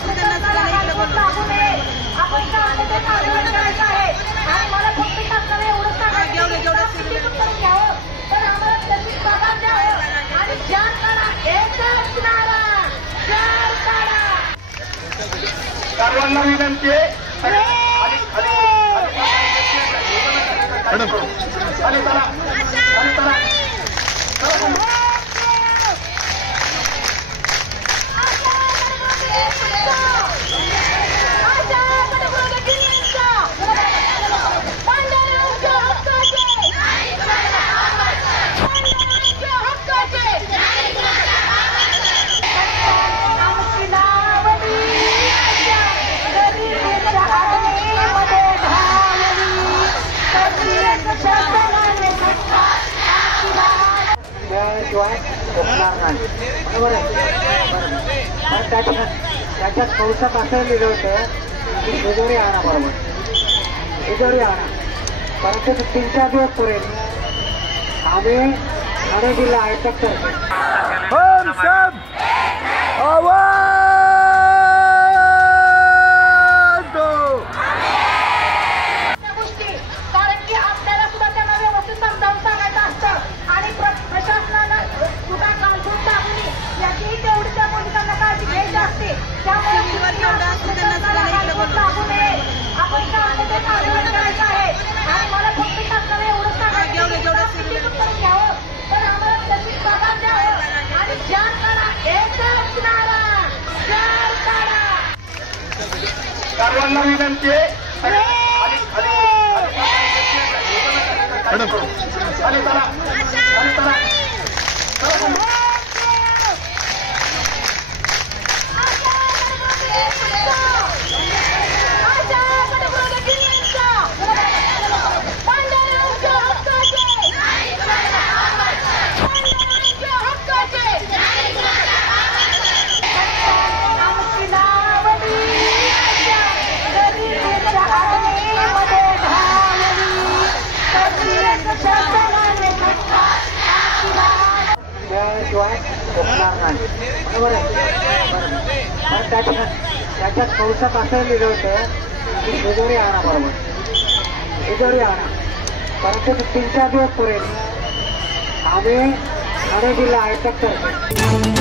असून त्यांना लागू नये. आपण शांततेत आंदोलन करायचं आहे आणि मला फक्त शासनाने एवढं सांगायचं करून घ्यावं, पण आम्हाला त्याची पगार द्यावं आणि जान काढा. एकच नारा, जान काढा. सर्वांना विनंती आहे शिवाय होणार नाही. बरोबर आहे. पण त्याच्यात कौशात असं लिहिलं होतं की शेजारी आणा, बरोबर शेजारी आणा, परंतु 3-4 दिवस पुरेल. आम्ही ठाणे जिल्हा आयोजक करतो. आपण शांततेत आंदोलन करायचं आहे आणि मला फक्त शासनाने एवढं सांगायचं करून घ्यावं, पण आम्हाला त्याची पगार द्यावं आणि जान काढा. एकच नारा, जान काढा. सर्वांना विनंती आहे शिवाय होणार नाही. बरोबर आहे. पण त्याच्यात कौशात असं लिहिलं होतं की शेजारी आणा, बरोबर शेजारी आणा, परंतु 3-4 दिवस पुरेल. आम्ही ठाणे जिल्हा आयोजक करतो.